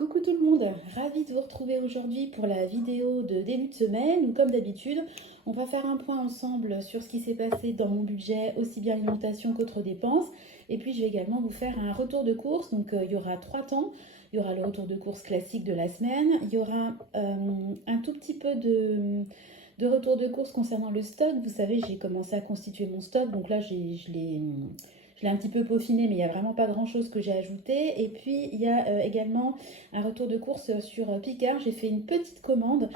Coucou tout le monde, ravie de vous retrouver aujourd'hui pour la vidéo de début de semaine où comme d'habitude on va faire un point ensemble sur ce qui s'est passé dans mon budget, aussi bien alimentation qu'autres dépenses, et puis je vais également vous faire un retour de course. Donc il y aura 3 temps. Il y aura le retour de course classique de la semaine, il y aura un tout petit peu de retour de course concernant le stock. Vous savez, j'ai commencé à constituer mon stock, donc là je l'ai un petit peu peaufiné, mais il n'y a vraiment pas grand chose que j'ai ajouté. Et puis il y a également un retour de course sur Picard. J'ai fait une petite commande.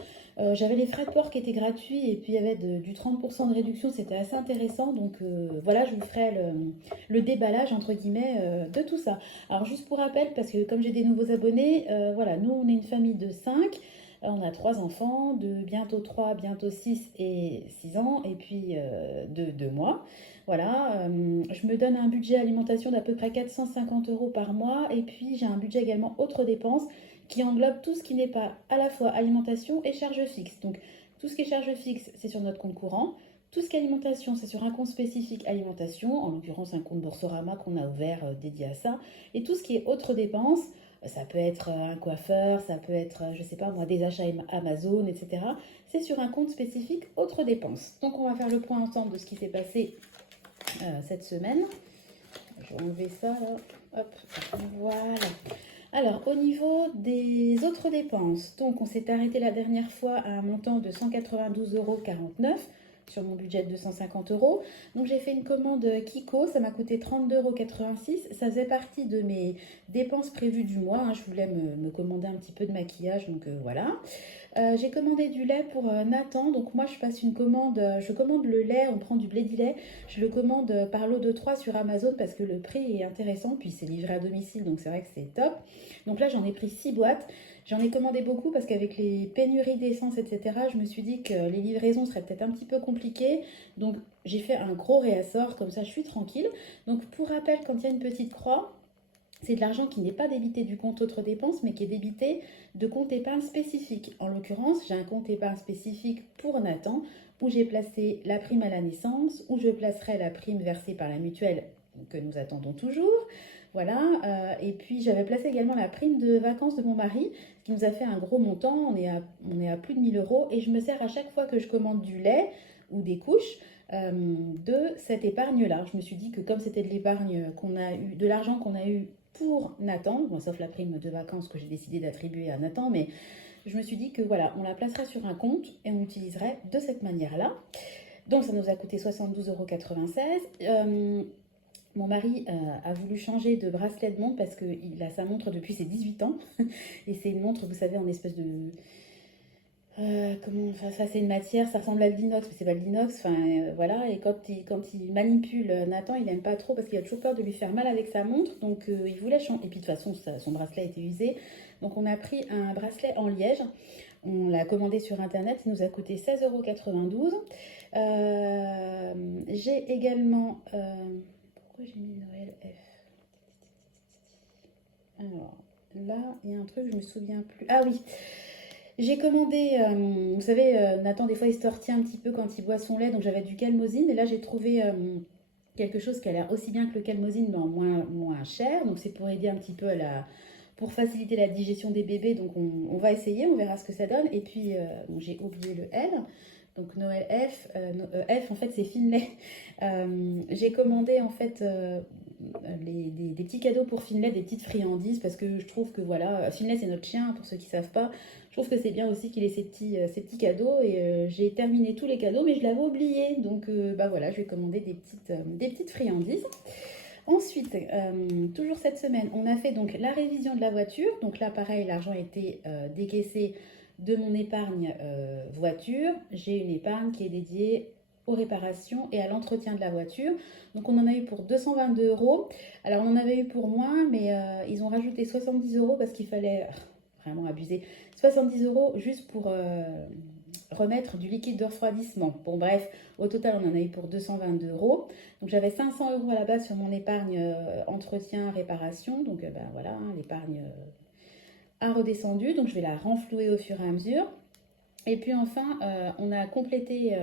J'avais les frais de port qui étaient gratuits et puis il y avait du 30% de réduction. C'était assez intéressant. Donc voilà, je vous ferai le déballage entre guillemets de tout ça. Alors juste pour rappel, parce que comme j'ai des nouveaux abonnés, voilà, nous on est une famille de 5. On a 3 enfants, de bientôt 3, bientôt 6 et 6 ans, et puis de 2 mois. Voilà, je me donne un budget alimentation d'à peu près 450 euros par mois, et puis j'ai un budget également autres dépenses qui englobe tout ce qui n'est pas à la fois alimentation et charges fixes. Donc tout ce qui est charges fixes, c'est sur notre compte courant. Tout ce qui est alimentation, c'est sur un compte spécifique alimentation, en l'occurrence un compte Boursorama qu'on a ouvert dédié à ça. Et tout ce qui est autres dépenses, ça peut être un coiffeur, ça peut être, je sais pas moi, des achats Amazon, etc. C'est sur un compte spécifique autres dépenses. Donc on va faire le point ensemble de ce qui s'est passé cette semaine. Je vais enlever ça là. Hop, voilà. Alors, au niveau des autres dépenses, donc on s'est arrêté la dernière fois à un montant de 192,49 € sur mon budget de 250 euros. Donc j'ai fait une commande Kiko, ça m'a coûté 32,86 €. Ça faisait partie de mes dépenses prévues du mois, hein. Je voulais me commander un petit peu de maquillage, donc voilà. J'ai commandé du lait pour Nathan. Donc moi je passe une commande, je commande le lait, on prend du blé lait. Je le commande par lot de 3 sur Amazon parce que le prix est intéressant. Puis c'est livré à domicile, donc c'est vrai que c'est top. Donc là j'en ai pris 6 boîtes. J'en ai commandé beaucoup parce qu'avec les pénuries d'essence, etc., je me suis dit que les livraisons seraient peut-être un petit peu compliquées. Donc j'ai fait un gros réassort, comme ça je suis tranquille. Donc pour rappel, quand il y a une petite croix, c'est de l'argent qui n'est pas débité du compte autres dépenses, mais qui est débité de compte épargne spécifique. En l'occurrence, j'ai un compte épargne spécifique pour Nathan, où j'ai placé la prime à la naissance, où je placerai la prime versée par la mutuelle que nous attendons toujours. Voilà, et puis j'avais placé également la prime de vacances de mon mari, ce qui nous a fait un gros montant, on est à plus de 1000 euros, et je me sers à chaque fois que je commande du lait ou des couches, de cette épargne-là. Je me suis dit que comme c'était de l'épargne qu'on a eu, de l'argent qu'on a eu pour Nathan, bon, sauf la prime de vacances que j'ai décidé d'attribuer à Nathan, mais je me suis dit que voilà, on la placerait sur un compte et on l'utiliserait de cette manière-là. Donc ça nous a coûté 72,96 €. Mon mari a voulu changer de bracelet de montre parce qu'il a sa montre depuis ses 18 ans. Et c'est une montre, vous savez, en espèce de, comment, enfin, ça c'est une matière, ça ressemble à de l'inox, mais c'est pas de l'inox, enfin voilà. Et quand il manipule Nathan, il aime pas trop parce qu'il a toujours peur de lui faire mal avec sa montre, donc il voulait changer. Et puis de toute façon, son bracelet était usé, donc on a pris un bracelet en liège. On l'a commandé sur internet, il nous a coûté 16,92 €. J'ai également. Pourquoi j'ai mis Noël F? Alors là, il y a un truc, je me souviens plus. Ah oui! J'ai commandé, vous savez, Nathan, des fois, il se tortille un petit peu quand il boit son lait, donc j'avais du Calmosine. Et là, j'ai trouvé quelque chose qui a l'air aussi bien que le Calmosine, mais en moins cher. Donc, c'est pour aider un petit peu pour faciliter la digestion des bébés. Donc, on va essayer, on verra ce que ça donne. Et puis, bon, j'ai oublié le L. Donc, Noël F. F, en fait, c'est Finlay. J'ai commandé, en fait, des petits cadeaux pour Finlay, des petites friandises, parce que je trouve que voilà, Finlay c'est notre chien, pour ceux qui ne savent pas. Je trouve que c'est bien aussi qu'il ait ces petits cadeaux, et j'ai terminé tous les cadeaux, mais je l'avais oublié, donc bah voilà, je vais commander des petites friandises. Ensuite, toujours cette semaine, on a fait donc la révision de la voiture. Donc là, pareil, l'argent a été décaissé de mon épargne voiture. J'ai une épargne qui est dédiée aux réparations et à l'entretien de la voiture. Donc on en a eu pour 222 euros. Alors on en avait eu pour moins, mais ils ont rajouté 70 euros parce qu'il fallait vraiment abuser. 70 euros juste pour remettre du liquide de refroidissement. Bon bref, au total on en a eu pour 222 euros. Donc j'avais 500 euros à la base sur mon épargne entretien, réparation. Donc ben voilà, hein, l'épargne a redescendu. Donc je vais la renflouer au fur et à mesure. Et puis enfin, on a complété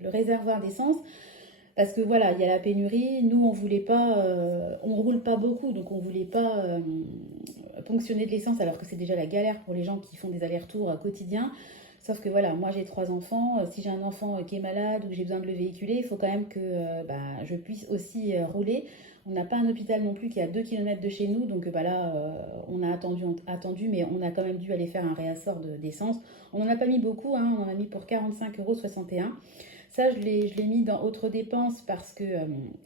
le réservoir d'essence parce que voilà, il y a la pénurie. Nous, on voulait pas, on roule pas beaucoup, donc on voulait pas ponctionner de l'essence alors que c'est déjà la galère pour les gens qui font des allers-retours quotidiens. Sauf que voilà, moi j'ai 3 enfants, si j'ai un enfant qui est malade ou que j'ai besoin de le véhiculer, il faut quand même que je puisse aussi rouler. On n'a pas un hôpital non plus qui est à 2 km de chez nous, donc là on a attendu, mais on a quand même dû aller faire un réassort d'essence. On n'en a pas mis beaucoup, hein, on en a mis pour 45,61 €. Ça, je l'ai mis dans autres dépenses parce que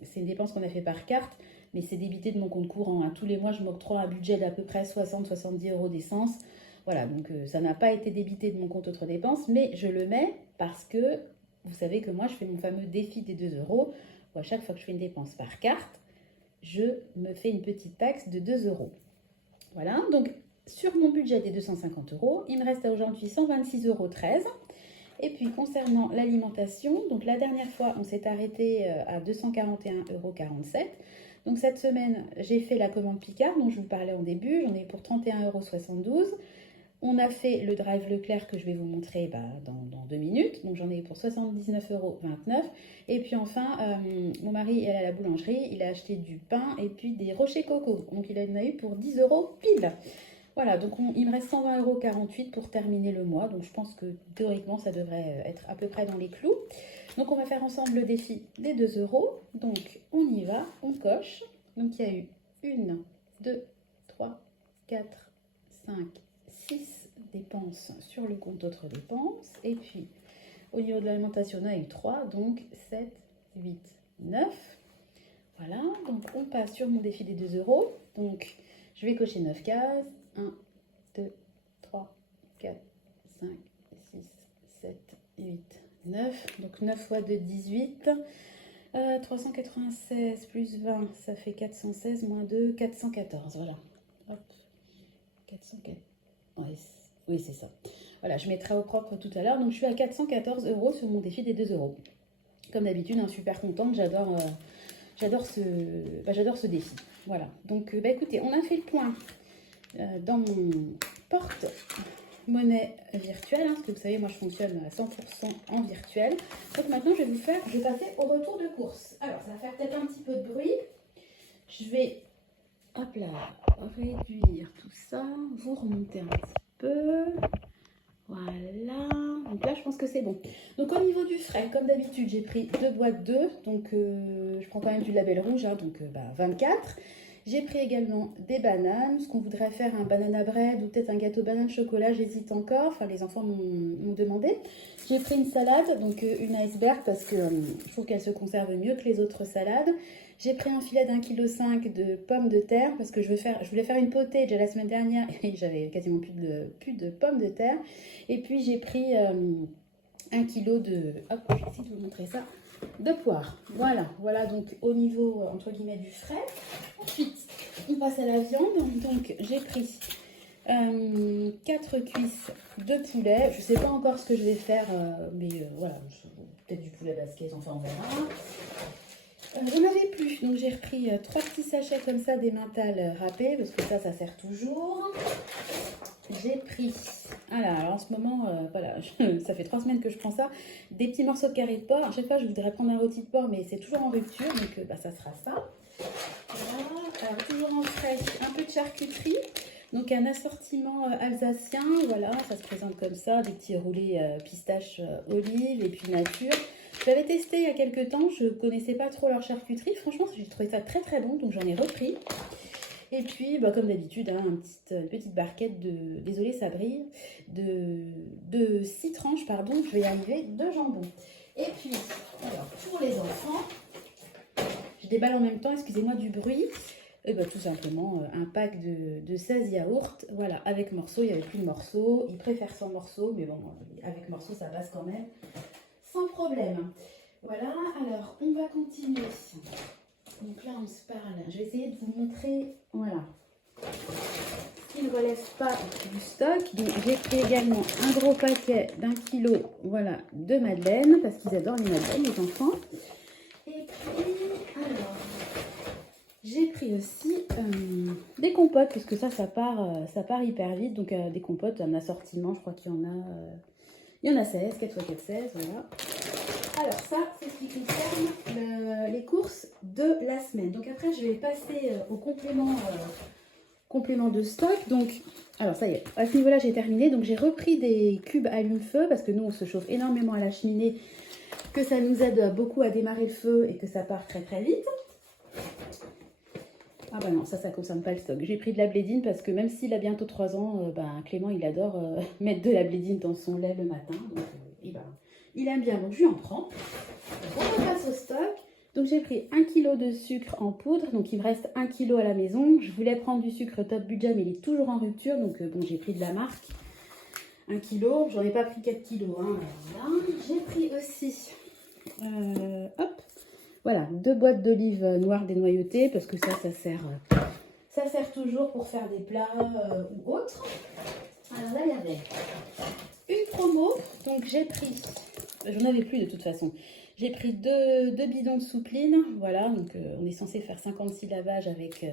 c'est une dépense qu'on a fait par carte, mais c'est débité de mon compte courant, hein. Tous les mois, je m'octroie un budget d'à peu près 60-70 € d'essence. Voilà, donc ça n'a pas été débité de mon compte autres dépenses, mais je le mets parce que vous savez que moi, je fais mon fameux défi des 2 €, où à chaque fois que je fais une dépense par carte, je me fais une petite taxe de 2 €. Voilà, donc sur mon budget des 250 €, il me reste aujourd'hui 126,13 €. Et puis concernant l'alimentation, donc la dernière fois on s'est arrêté à 241,47 €. Donc cette semaine j'ai fait la commande Picard dont je vous parlais en début, j'en ai pour 31,72 €. On a fait le drive Leclerc que je vais vous montrer dans 2 minutes, donc j'en ai pour 79,29 €. Et puis enfin, mon mari est à la boulangerie, il a acheté du pain et puis des rochers coco, donc il en a eu pour 10 € pile. Voilà, donc il me reste 120,48 € pour terminer le mois. Donc je pense que théoriquement, ça devrait être à peu près dans les clous. Donc on va faire ensemble le défi des 2 €. Donc on y va, on coche. Donc il y a eu 1, 2, 3, 4, 5, 6 dépenses sur le compte autres dépenses. Et puis au niveau de l'alimentation, on a eu 3, donc 7, 8, 9. Voilà, donc on passe sur mon défi des 2 €. Donc je vais cocher 9 cases. 1, 2, 3, 4, 5, 6, 7, 8, 9. Donc 9 fois 2, 18. 396 plus 20, ça fait 416 moins 2, 414. Voilà. Hop. 414. Oui, c'est ça. Voilà, je mettrai au propre tout à l'heure. Donc je suis à 414 € sur mon défi des 2 €. Comme d'habitude, super contente. J'adore ce défi. Voilà. Donc écoutez, on a fait le point dans mon porte-monnaie virtuel, hein, parce que vous savez, moi je fonctionne à 100% en virtuel. Donc maintenant, je vais passer au retour de course. Alors, ça va faire peut-être un petit peu de bruit. Je vais, hop là, réduire tout ça, vous remonter un petit peu. Voilà, donc là je pense que c'est bon. Donc au niveau du frais, comme d'habitude, j'ai pris 2 boîtes d'œufs, donc je prends quand même du label rouge, hein, donc 24. J'ai pris également des bananes, ce qu'on voudrait faire un banana bread ou peut-être un gâteau banane chocolat, j'hésite encore, enfin les enfants m'ont demandé. J'ai pris une salade, donc une iceberg parce que je trouve qu'elle se conserve mieux que les autres salades. J'ai pris un filet d'1,5 kg de pommes de terre parce que je voulais faire une potée déjà la semaine dernière et j'avais quasiment plus de pommes de terre. Et puis j'ai pris 1 kg de, hop, je vais essayer de vous montrer ça, de poire. Voilà donc au niveau entre guillemets du frais. Ensuite, on passe à la viande. Donc j'ai pris 4 cuisses de poulet. Je ne sais pas encore ce que je vais faire, mais voilà, peut-être du poulet basquet, enfin on verra. J'en avais plus, donc j'ai repris 3 petits sachets comme ça d'emmental râpé, parce que ça sert toujours. J'ai pris, alors en ce moment, voilà, ça fait 3 semaines que je prends ça, des petits morceaux de carré de porc. À chaque fois, je voudrais prendre un rôti de porc, mais c'est toujours en rupture, donc ça sera ça. Voilà. Alors, toujours en frais, un peu de charcuterie. Donc un assortiment alsacien, voilà, ça se présente comme ça, des petits roulés pistache olive et puis nature. Je l'avais testé il y a quelques temps, je ne connaissais pas trop leur charcuterie, franchement j'ai trouvé ça très très bon, donc j'en ai repris. Et puis comme d'habitude, hein, une petite barquette de, désolé ça brille, de 6 tranches, pardon, je vais y arriver, de jambon. Et puis, alors pour les enfants, je déballe en même temps, excusez-moi du bruit. Et tout simplement un pack de 16 yaourts, voilà, avec morceaux, il n'y avait plus de morceaux, ils préfèrent sans morceaux, mais bon, avec morceaux ça passe quand même, sans problème. Voilà, alors on va continuer. Donc là on se parle, je vais essayer de vous montrer, voilà, ce qui ne relève pas du stock. Donc j'ai pris également un gros paquet d'1 kg, voilà, de madeleine, parce qu'ils adorent les madeleines, les enfants. Et puis, alors... j'ai pris aussi des compotes, parce que ça part hyper vite. Donc des compotes, un assortiment, je crois qu'il y en a 16, 4 x 4, 16, voilà. Alors ça, c'est ce qui concerne les courses de la semaine. Donc après, je vais passer au complément complément de stock. Donc, alors ça y est, à ce niveau-là, j'ai terminé. Donc, j'ai repris des cubes allume-feu parce que nous, on se chauffe énormément à la cheminée, que ça nous aide beaucoup à démarrer le feu et que ça part très très vite. Ah bah non, ça concerne pas le stock. J'ai pris de la blédine parce que même s'il a bientôt 3 ans, Clément, il adore mettre de la blédine dans son lait le matin. Donc, il aime bien, donc je lui en prends. Donc, on repasse au stock. Donc j'ai pris 1 kg de sucre en poudre, donc il me reste 1 kg à la maison. Je voulais prendre du sucre top budget, mais il est toujours en rupture, donc bon, j'ai pris de la marque. 1 kg, j'en ai pas pris 4 kg. Hein, voilà. J'ai pris aussi, hop, voilà, 2 boîtes d'olives noires dénoyautées, parce que ça sert toujours pour faire des plats ou autres. Alors là, il y avait une promo, donc j'ai pris, j'en avais plus de toute façon. J'ai pris deux bidons de soupline, voilà, donc on est censé faire 56 lavages avec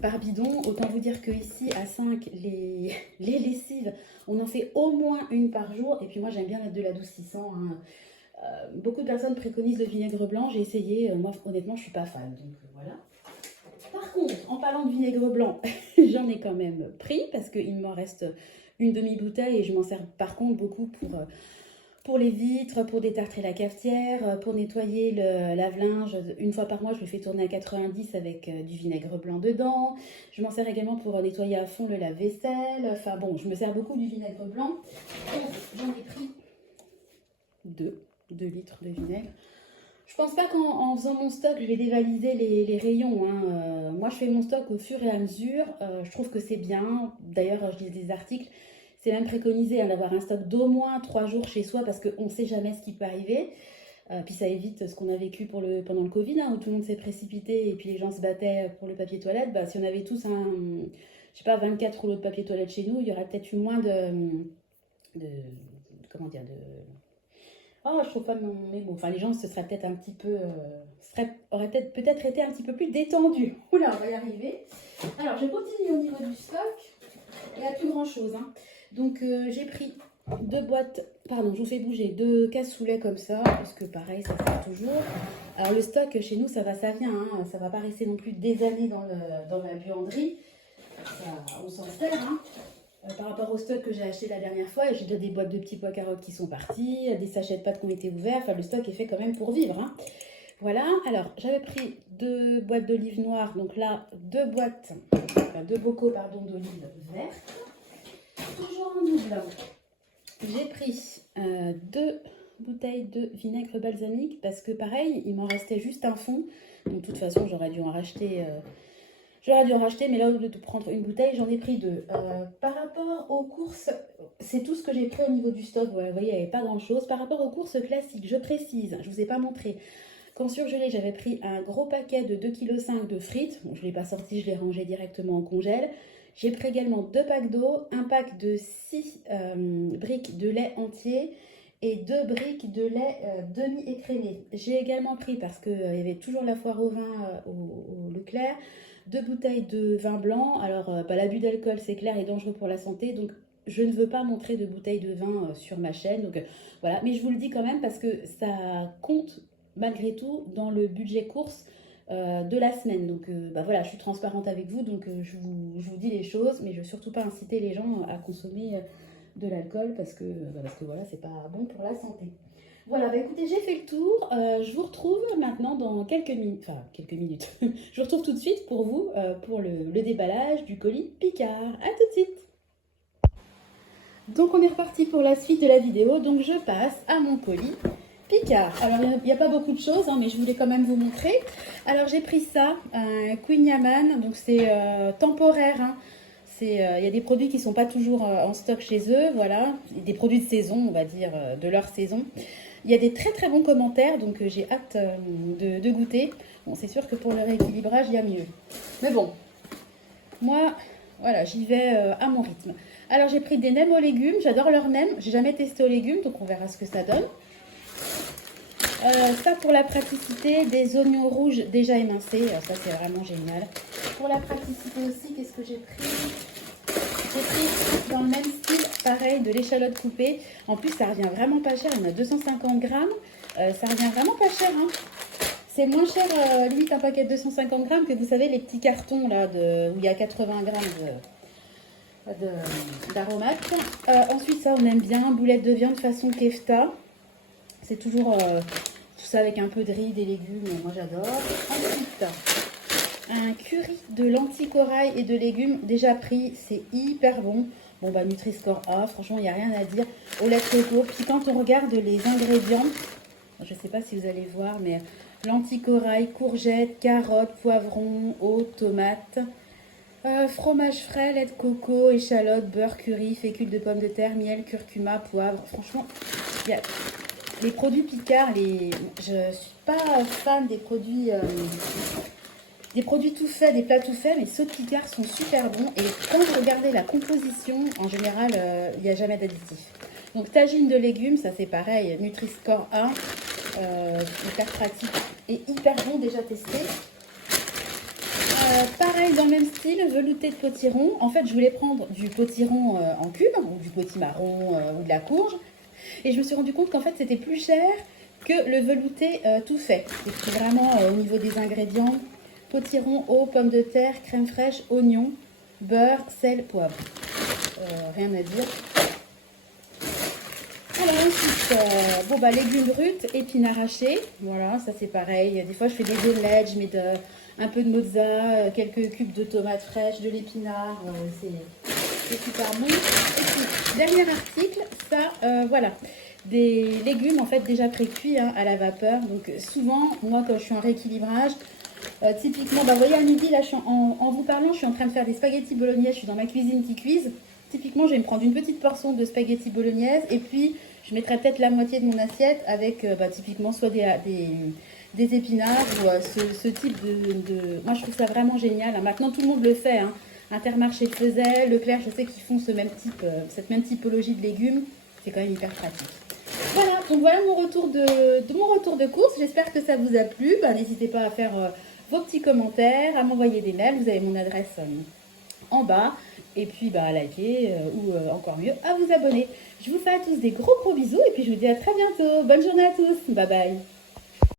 par bidon. Autant vous dire que ici à 5, les lessives, on en fait au moins une par jour. Et puis moi j'aime bien mettre de l'adoucissant. Hein. Beaucoup de personnes préconisent le vinaigre blanc, j'ai essayé, moi honnêtement je suis pas fan, donc voilà. Par contre, en parlant de vinaigre blanc, j'en ai quand même pris parce qu'il m'en reste une demi-bouteille et je m'en sers par contre beaucoup pour les vitres, pour détartrer la cafetière, pour nettoyer le lave-linge. Une fois par mois, je le fais tourner à 90 avec du vinaigre blanc dedans. Je m'en sers également pour nettoyer à fond le lave-vaisselle. Enfin bon, je me sers beaucoup du vinaigre blanc. Donc, j'en ai pris 2 litres de vinaigre. Je pense pas qu'en faisant mon stock, je vais dévaliser les rayons. Hein. Moi, je fais mon stock au fur et à mesure. Je trouve que c'est bien. D'ailleurs, je lis des articles. C'est même préconisé d'avoir un stock d'au moins 3 jours chez soi parce qu'on ne sait jamais ce qui peut arriver. Puis ça évite ce qu'on a vécu pendant le Covid, hein, où tout le monde s'est précipité et puis les gens se battaient pour le papier toilette. Si on avait tous je sais pas, 24 rouleaux de papier toilette chez nous, il y aurait peut-être eu moins Oh, je trouve pas mes mots. Enfin, les gens se seraient peut-être un petit peu... auraient peut-être été un petit peu plus détendus. Oula, on va y arriver. Alors, je continue au niveau du stock. Il n'y a plus grand-chose, hein. Donc, j'ai pris 2 boîtes... Pardon, je vous fais bouger. 2 cassoulets comme ça, parce que pareil, ça sert toujours. Alors, le stock, chez nous, ça vient. Hein. Ça va pas rester non plus des années dans la buanderie. On s'en sert, hein. Par rapport au stock que j'ai acheté la dernière fois, j'ai déjà des boîtes de petits pois carottes qui sont partis, des sachets de pâtes qui ont été ouverts. Enfin, le stock est fait quand même pour vivre. Hein. Voilà. Alors, j'avais pris 2 boîtes d'olives noires. Donc là, 2 bocaux d'olives vertes. Toujours en double. J'ai pris 2 bouteilles de vinaigre balsamique parce que pareil, il m'en restait juste un fond. Donc, de toute façon, j'aurais dû en racheter... mais là, au lieu de prendre une bouteille, j'en ai pris 2. Par rapport aux courses, c'est tout ce que j'ai pris au niveau du stock. Vous voyez, il n'y avait pas grand-chose. Par rapport aux courses classiques, je précise, je ne vous ai pas montré, qu'en surgelé, j'avais pris un gros paquet de 2,5 kg de frites. Bon, je ne l'ai pas sorti, je l'ai rangé directement en congèle. J'ai pris également 2 packs d'eau, un pack de 6 briques de lait entier et 2 briques de lait demi-écrémé. J'ai également pris, parce qu'il y avait toujours la foire au vin au Leclerc, 2 bouteilles de vin blanc. Alors, l'abus d'alcool, c'est clair, est dangereux pour la santé. Donc, je ne veux pas montrer de bouteilles de vin sur ma chaîne. Donc, voilà. Mais je vous le dis quand même parce que ça compte, malgré tout, dans le budget course de la semaine. Donc, voilà, je suis transparente avec vous. Donc, je vous dis les choses. Mais je ne veux surtout pas inciter les gens à consommer de l'alcool parce que voilà, c'est pas bon pour la santé. Voilà, écoutez, j'ai fait le tour. Je vous retrouve maintenant dans quelques minutes. Enfin, quelques minutes. Je vous retrouve tout de suite pour vous, pour le déballage du colis Picard. À tout de suite. Donc, on est reparti pour la suite de la vidéo. Donc, je passe à mon colis Picard. Alors, il n'y a pas beaucoup de choses, hein, mais je voulais quand même vous montrer. Alors, j'ai pris ça, un Queen Yaman. Donc, c'est temporaire, hein. Il y a des produits qui ne sont pas toujours en stock chez eux, voilà. Des produits de saison, on va dire, de leur saison. Il y a des très très bons commentaires, donc j'ai hâte de goûter. Bon, c'est sûr que pour le rééquilibrage, il y a mieux. Mais bon, moi, voilà, j'y vais à mon rythme. Alors, j'ai pris des nems aux légumes. J'adore leurs nems. J'ai jamais testé aux légumes, donc on verra ce que ça donne. Ça, pour la praticité, des oignons rouges déjà émincés. Ça, c'est vraiment génial. Pour la praticité aussi, qu'est-ce que j'ai pris? J'ai pris dans le même style, pareil, de l'échalote coupée. En plus, ça revient vraiment pas cher. Il y en a 250 grammes. Ça revient vraiment pas cher. Hein. c'est moins cher, limite un paquet de 250 grammes que vous savez, les petits cartons là, où il y a 80 grammes d'aromates. Ensuite, ça, on aime bien, boulettes de viande façon kefta. C'est toujours tout ça avec un peu de riz, des légumes, moi j'adore. Ensuite, un curry de lentilles corail et de légumes déjà pris, c'est hyper bon. Bon bah Nutri-Score A, franchement il n'y a rien à dire. Au lait de coco, puis quand on regarde les ingrédients, je ne sais pas si vous allez voir, mais lentilles corail, courgettes, carottes, poivrons, eau, tomates, fromage frais, lait de coco, échalotes, beurre, curry, fécule de pommes de terre, miel, curcuma, poivre. Franchement, il y a les produits Picard, je ne suis pas fan des produits tout faits, des plats tout faits, mais ceux de Picard sont super bons. Et quand vous regardez la composition, en général, il n'y a jamais d'additif. Donc, tagine de légumes, ça c'est pareil, Nutri-Score 1, hyper pratique et hyper bon, déjà testé. Pareil, dans le même style, velouté de potiron. En fait, je voulais prendre du potiron en cube, ou du potimarron, ou de la courge. Et je me suis rendu compte qu'en fait, c'était plus cher que le velouté tout fait. C'est vraiment au niveau des ingrédients. Potiron, eau, pommes de terre, crème fraîche, oignon, beurre, sel, poivre. Rien à dire. Alors ensuite, bon bah légumes bruts, épinards hachés. Voilà, ça c'est pareil. Des fois je fais des omelettes, je mets un peu de mozza, quelques cubes de tomates fraîches, de l'épinard. C'est super bon. Et puis, dernier article, ça, voilà. Des légumes en fait déjà pré-cuits hein, à la vapeur. Donc souvent, moi quand je suis en rééquilibrage, typiquement, bah, vous voyez à midi, là, en vous parlant, je suis en train de faire des spaghettis bolognaise. Je suis dans ma cuisine qui cuise. Typiquement, je vais me prendre une petite portion de spaghettis bolognaise et puis je mettrai peut-être la moitié de mon assiette avec typiquement soit des épinards ou ce type de... Moi, je trouve ça vraiment génial. Hein. Maintenant, tout le monde le fait. Hein. Intermarché le faisait, Leclerc, je sais qu'ils font cette même typologie de légumes. C'est quand même hyper pratique. Voilà, donc voilà mon retour de course. J'espère que ça vous a plu. Bah, n'hésitez pas à faire vos petits commentaires, à m'envoyer des mails. Vous avez mon adresse en bas. Et puis bah, à liker ou encore mieux, à vous abonner. Je vous fais à tous des gros bisous et puis je vous dis à très bientôt. Bonne journée à tous. Bye bye.